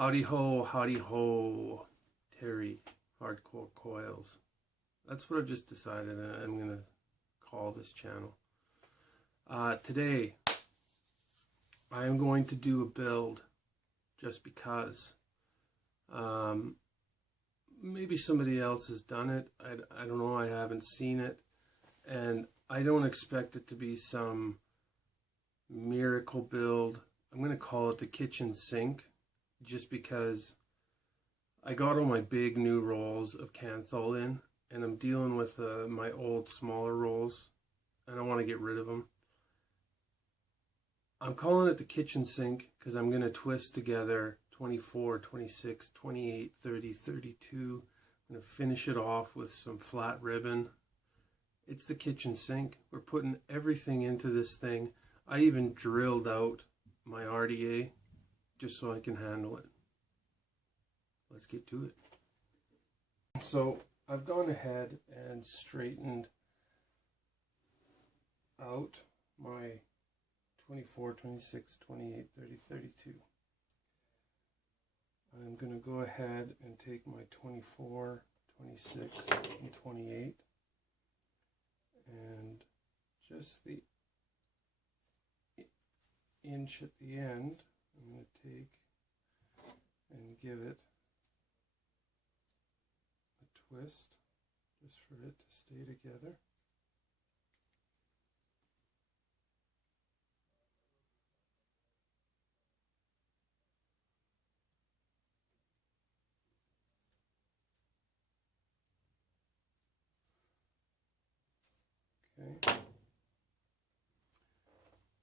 Howdy ho, Terry Hardcore Coils. That's what I've just decided I'm going to call this channel. Today, I am going to do a build just because. Maybe somebody else has done it. I don't know, I haven't seen it. And I don't expect it to be some miracle build. I'm going to call it the kitchen sink, just because I got all my big new rolls of Kanthal in, and I'm dealing with my old smaller rolls, and I want to get rid of them. I'm calling it the kitchen sink because I'm going to twist together 24, 26, 28, 30, 32. I'm going to finish it off with some flat ribbon. It's the kitchen sink. We're putting everything into this thing. I even drilled out my RDA just so I can handle it. Let's get to it. So I've gone ahead and straightened out my 24, 26, 28, 30, 32. I'm going to go ahead and take my 24, 26, and 28 and just the inch at the end, I'm going to take and give it a twist just for it to stay together. Okay.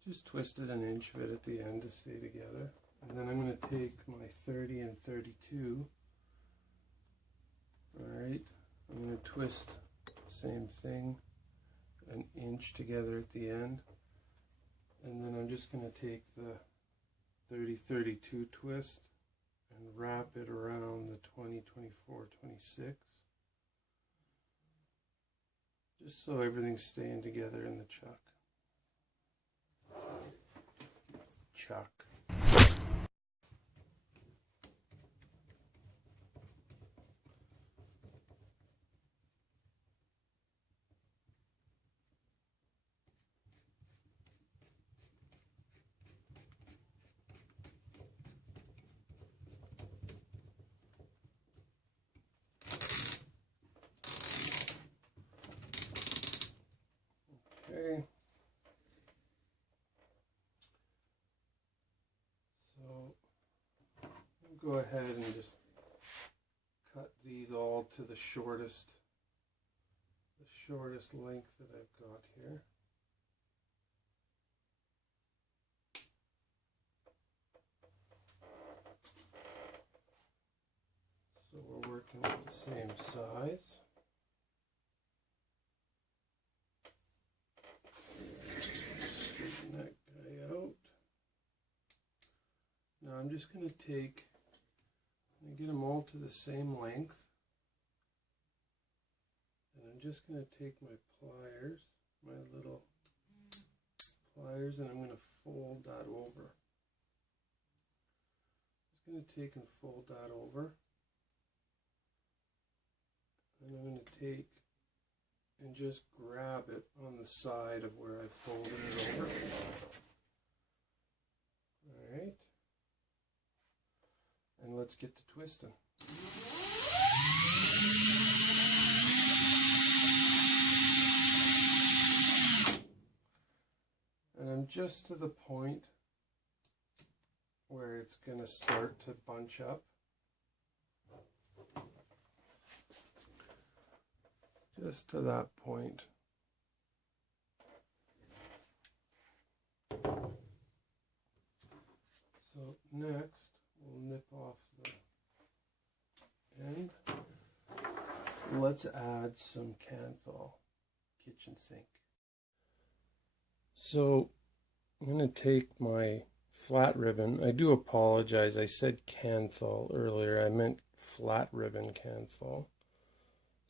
Just twisted an inch of it at the end to stay together. And then I'm going to take my 30 and 32. Alright, I'm going to twist the same thing, an inch together at the end. And then I'm just going to take the 30-32 twist and wrap it around the 20, 24, 26. Just so everything's staying together in the chuck. Okay. So I'll go ahead and just cut these all to the shortest length that I've got here. So we're working with the same size. Straighten that guy out. Now I'm just going to take and get them all to the same length. And I'm just going to take my pliers, my little pliers, and I'm going to fold that over. Just going to take and fold that over. And I'm going to take and just grab it on the side of where I folded it over. Alright. And let's get to twisting. And I'm just to the point where it's going to start to bunch up. Just to that point. So next, we'll nip off the end. Let's add some Kanthal kitchen sink. So I'm going to take my flat ribbon. I do apologize, I said Kanthal earlier. I meant flat ribbon Kanthal.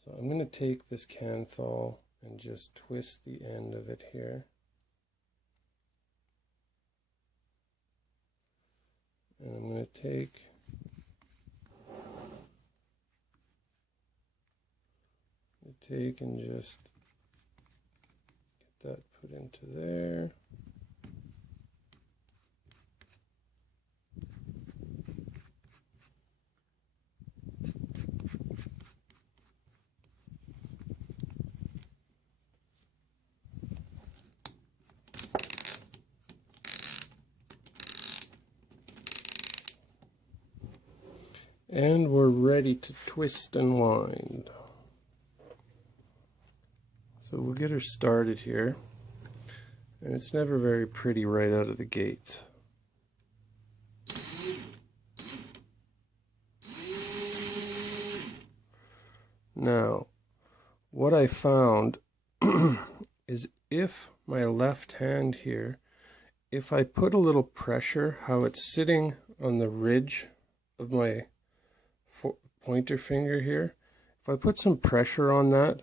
So I'm going to take this Kanthal and just twist the end of it here. And I'm going to take take and just get that put into there. And we're ready to twist and wind. So we'll get her started here. And it's never very pretty right out of the gate. Now, what I found is if my left hand here, if I put a little pressure, how it's sitting on the ridge of my pointer finger here, if I put some pressure on that,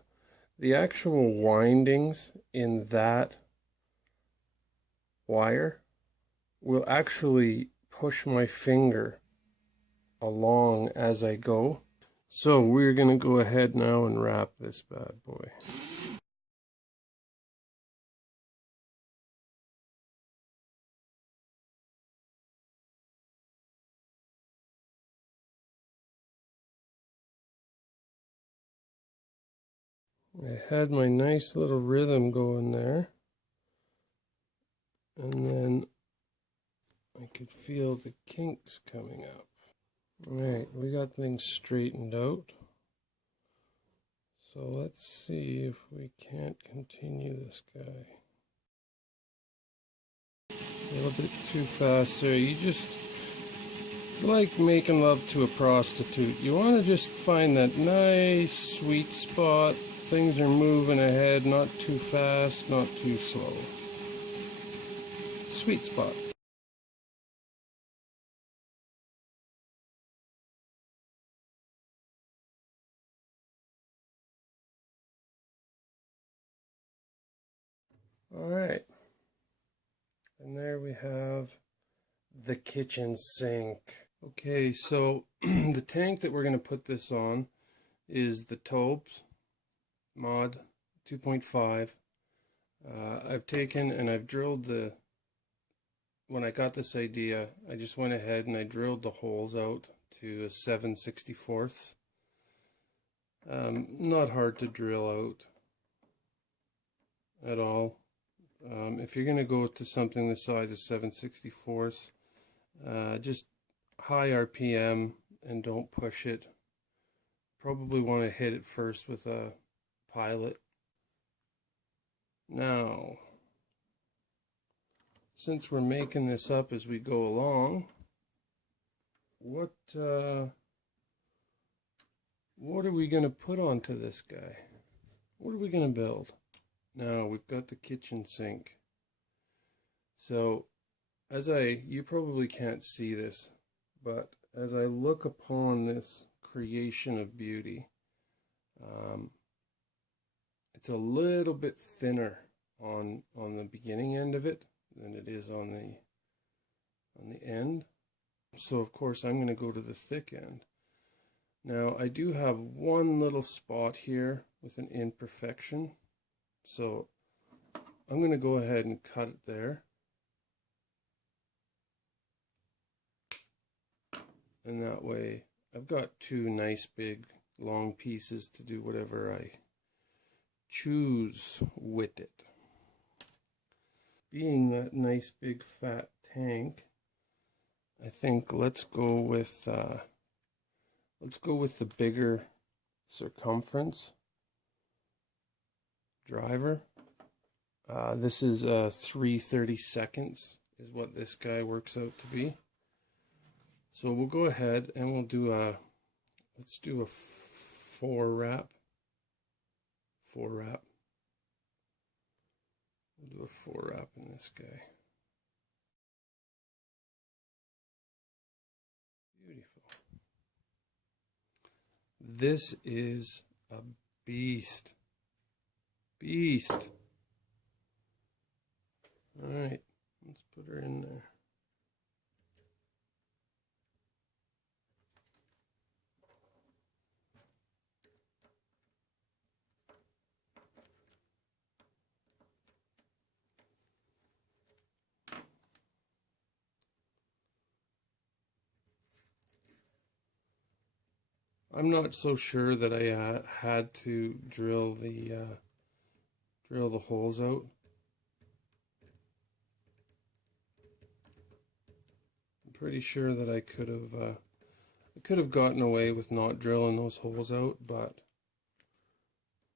the actual windings in that wire will actually push my finger along as I go. So we're going to go ahead now and wrap this bad boy. I had my nice little rhythm going there, and then I could feel the kinks coming up. Alright, we got things straightened out. So let's see if we can't continue this guy. A little bit too fast there. It's like making love to a prostitute. You want to just find that nice sweet spot. Things are moving ahead, not too fast, not too slow. Sweet spot. Alright. And there we have the kitchen sink. Okay, so the tank that we're going to put this on is the Taubes Mod 2.5. I've taken and I've drilled when I got this idea, I just went ahead and I drilled the holes out to a 7/64. Not hard to drill out at all. If you're going to go to something the size of 7/64, just high RPM and don't push it. Probably want to hit it first with a pilot. Now, since we're making this up as we go along, what are we going to put onto this guy? What are we going to build? Now, we've got the kitchen sink. So, you probably can't see this, but as I look upon this creation of beauty, it's a little bit thinner on the beginning end of it than it is on the end. So of course I'm going to go to the thick end. Now I do have one little spot here with an imperfection, so I'm going to go ahead and cut it there. And that way I've got two nice big long pieces to do whatever I choose with it. Being that nice big fat tank, I think let's go with the bigger circumference driver. This is 3/32 is what this guy works out to be. So we'll go ahead and we'll do let's do a 4-wrap. 4-wrap. We'll do a 4-wrap in this guy. Beautiful. This is a beast. Beast. Alright, let's put her in there. I'm not so sure that I had to drill the holes out. I'm pretty sure that I could have gotten away with not drilling those holes out, but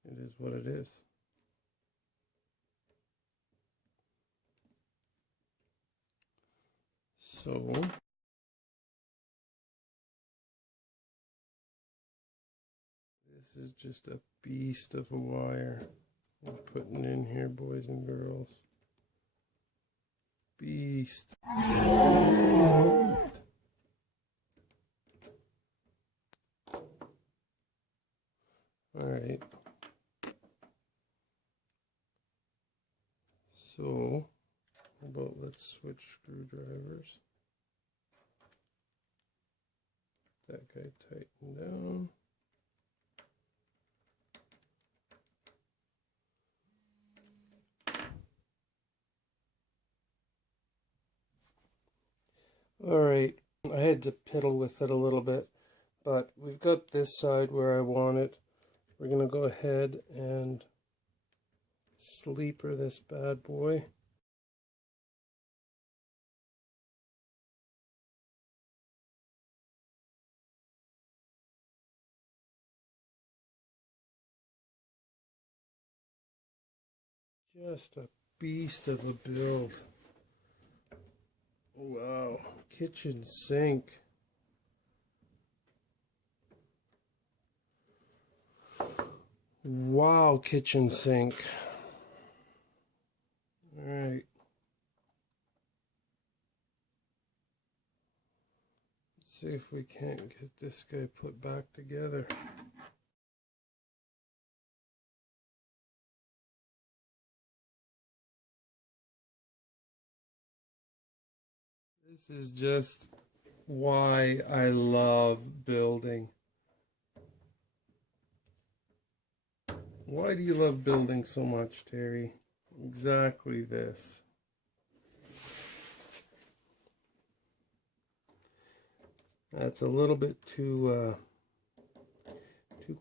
it is what it is. So this is just a beast of a wire I'm putting in here, boys and girls. Beast. Alright. So, how about let's switch screwdrivers. That guy tightened down. Alright, I had to piddle with it a little bit, but we've got this side where I want it. We're going to go ahead and sleeper this bad boy. Just a beast of a build. Wow, kitchen sink. Wow, kitchen sink. Alright. Let's see if we can't get this guy put back together. This is just why I love building. Why do you love building so much, Terry? Exactly this. That's a little bit too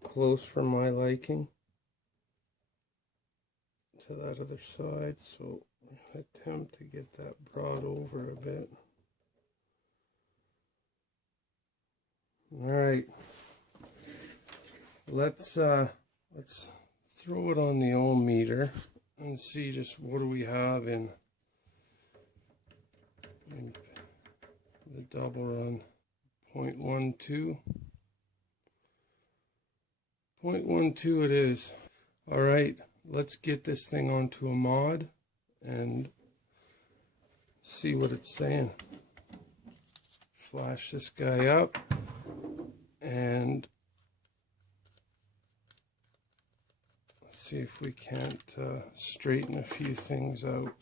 close for my liking to that other side, so I'll attempt to get that brought over a bit. All right, let's throw it on the ohm meter and see just what do we have in the double run. 0.12. 0.12 it is. All right, let's get this thing onto a mod and see what it's saying. Flash this guy up and see if we can't straighten a few things out.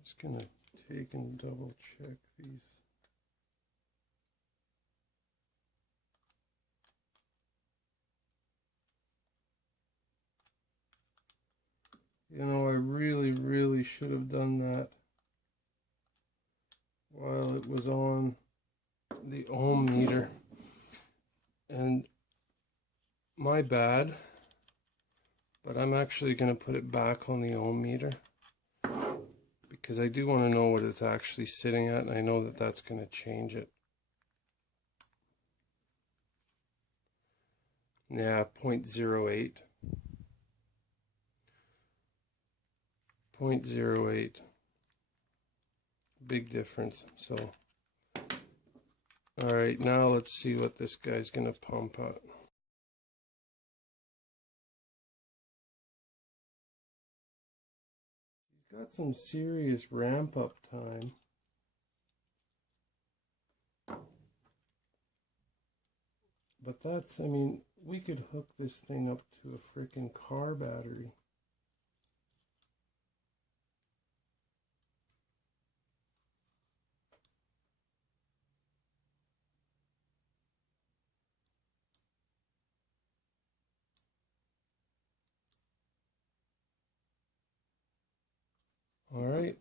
Just gonna take and double check these. You know, I really should have done that while it was on the ohm meter. And my bad, but I'm actually going to put it back on the ohm meter because I do want to know what it's actually sitting at, and I know that that's going to change it. Yeah, 0.08. 0.08. Big difference. So, all right, now let's see what this guy's going to pump out. He's got some serious ramp up time. But that's, I mean, we could hook this thing up to a freaking car battery. All right.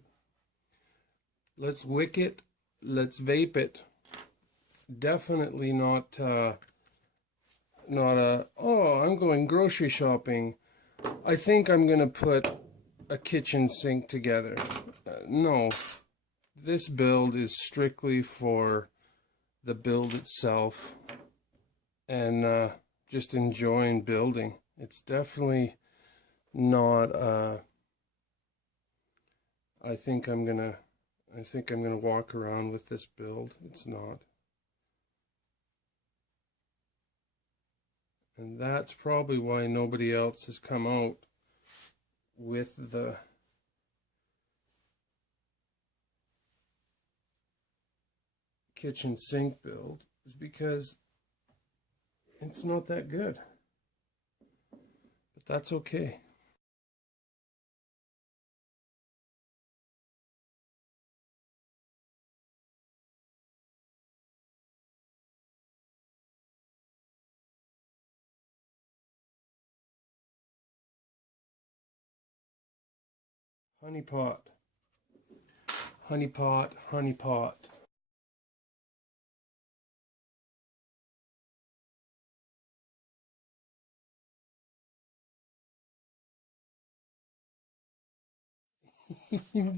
Let's wick it. Let's vape it. definitely not oh, I'm going grocery shopping. I think I'm gonna put a kitchen sink together. No, this build is strictly for the build itself and just enjoying building. It's definitely not I think I'm gonna walk around with this build. It's not. And that's probably why nobody else has come out with the kitchen sink build, is because it's not that good. But that's okay. Honey pot. Honey pot, honey pot.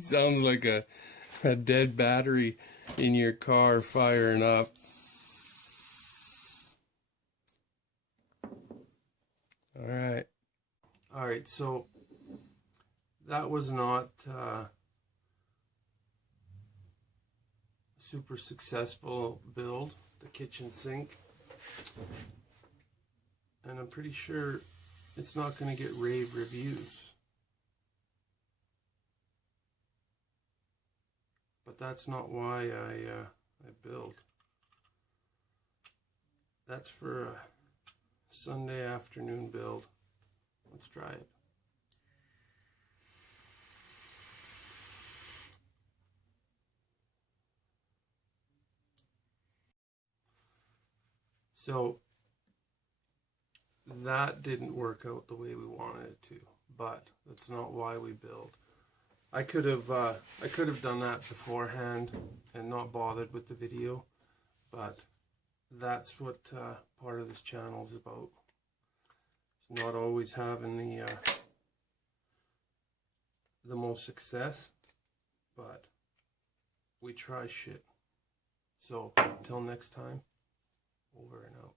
Sounds like a dead battery in your car firing up. All right, so that was not super successful build, the kitchen sink. And I'm pretty sure it's not going to get rave reviews. But that's not why I build. That's for a Sunday afternoon build. Let's try it. So that didn't work out the way we wanted it to, but that's not why we build. I could have done that beforehand and not bothered with the video, but that's what part of this channel is about. It's not always having the most success, but we try shit. So until next time, over and out.